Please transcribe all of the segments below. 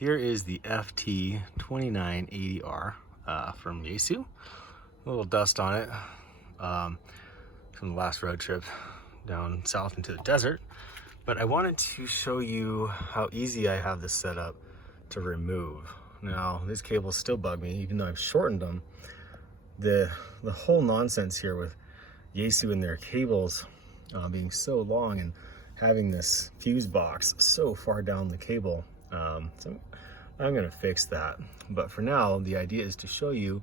here is the FT2980R from Yaesu. A little dust on it from the last road trip down south into the desert. But I wanted to show you how easy I have this set up to remove. Now, these cables still bug me, even though I've shortened them. The whole nonsense here with Yaesu and their cables being so long and having this fuse box so far down the cable. So I'm gonna fix that. But for now, the idea is to show you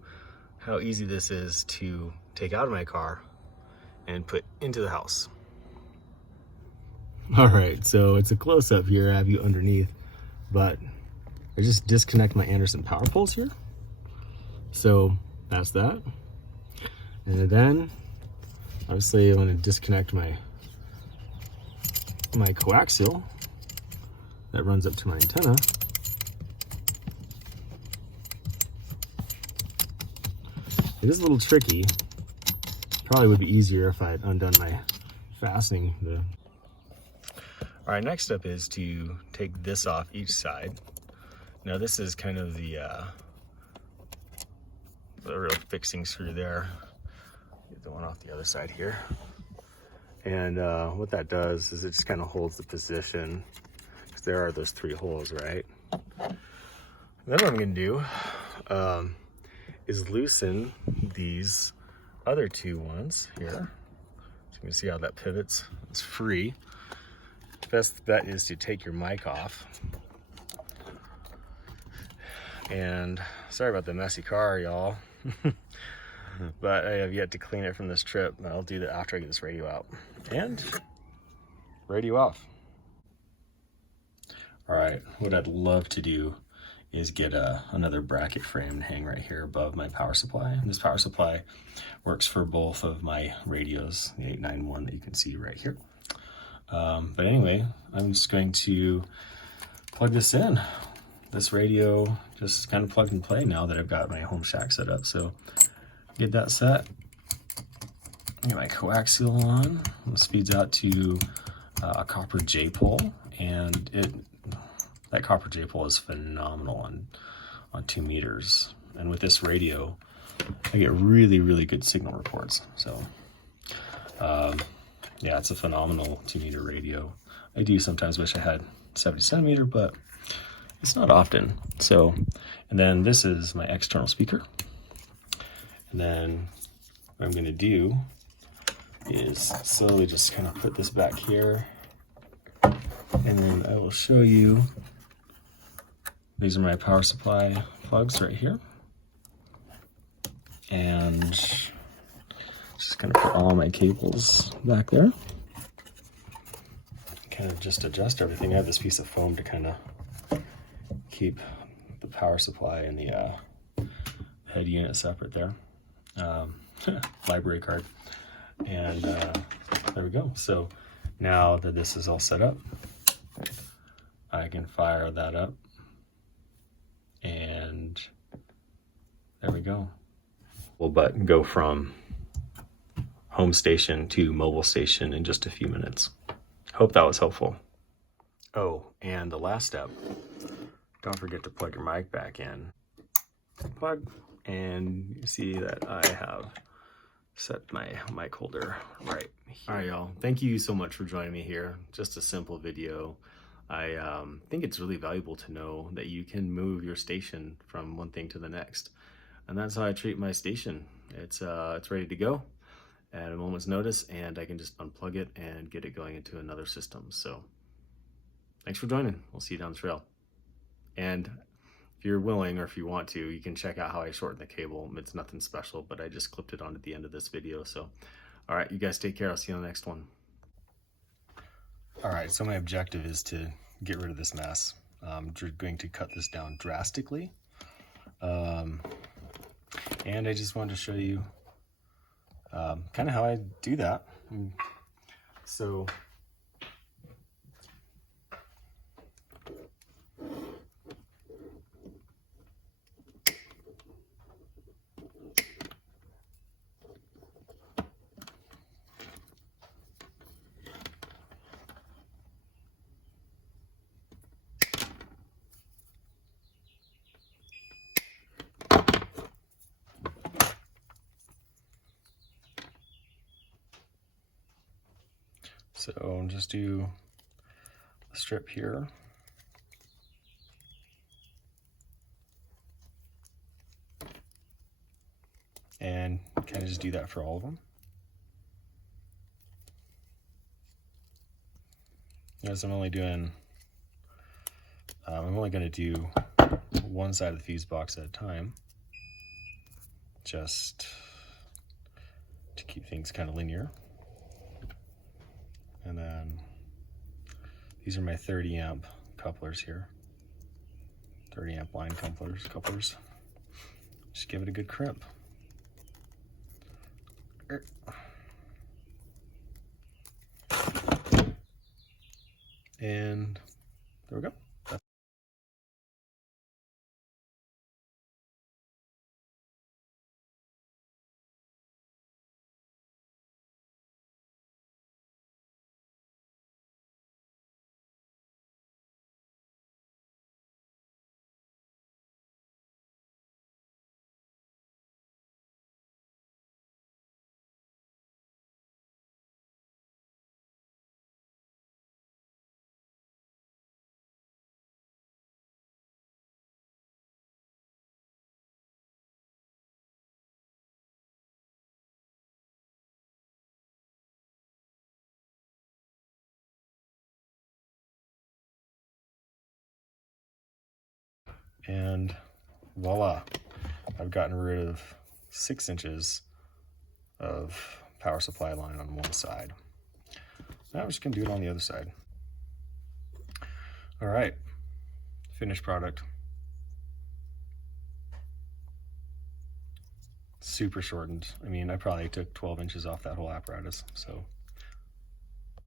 how easy this is to take out of my car and put into the house. All right, so it's a close-up here. I have you underneath, but I just disconnect my Anderson Powerpoles here. So that's that. And then obviously I'm going to disconnect my coaxial that runs up to my antenna. It is a little tricky. Probably would be easier if I had undone my fastening. All right, next up is to take this off each side. Now this is kind of the real fixing screw there. Get the one off the other side here. And what that does is it just kind of holds the position, because there are those 3 holes, right? And then what I'm gonna do is loosen these other 2 ones here. So you can see how that pivots. It's free. Best bet is to take your mic off. And sorry about the messy car, y'all. But I have yet to clean it from this trip. I'll do that after I get this radio out. And radio off. All right, what I'd love to do is get another bracket frame to hang right here above my power supply. And this power supply works for both of my radios, the 891 that you can see right here. But anyway, I'm just going to plug this in. This radio just kind of plug and play now that I've got my home shack set up. So get that set, get my coaxial on. It speeds out to a copper J pole, and that copper J pole is phenomenal on 2 meters. And with this radio, I get really, really good signal reports. So yeah, it's a phenomenal 2 meter radio. I do sometimes wish I had 70 centimeter, but it's not often. So, and then this is my external speaker. And then what I'm gonna do is slowly just kind of put this back here. And then I will show you, these are my power supply plugs right here. And just kind of put all my cables back there. Kind of just adjust everything. I have this piece of foam to kind of keep the power supply and the head unit separate there. Library card. And there we go. So now that this is all set up, I can fire that up. And there we go. We'll go from home station to mobile station in just a few minutes. Hope that was helpful. Oh, and the last step, don't forget to plug your mic back in. Plug, and you see that I have set my mic holder right here. All right, y'all. Thank you so much for joining me here. Just a simple video. I think it's really valuable to know that you can move your station from one thing to the next. And that's how I treat my station. It's ready to go at a moment's notice, and I can just unplug it and get it going into another system. So thanks for joining. We'll see you down the trail. And if you're willing, or if you want to, you can check out how I shorten the cable. It's nothing special, but I just clipped it on at the end of this video. So, all right, you guys take care. I'll see you on the next one. All right, so my objective is to get rid of this mess. I'm going to cut this down drastically. And I just wanted to show you kind of how I do that. So So just do a strip here. And kind of just do that for all of them. As I'm only going to do one side of the fuse box at a time, just to keep things kind of linear. And then these are my 30 amp couplers here, 30 amp line couplers. Just give it a good crimp. And there we go. And voila, I've gotten rid of 6 inches of power supply line on one side. Now I'm just gonna do it on the other side. All right, finished product. Super shortened. I mean, I probably took 12 inches off that whole apparatus, so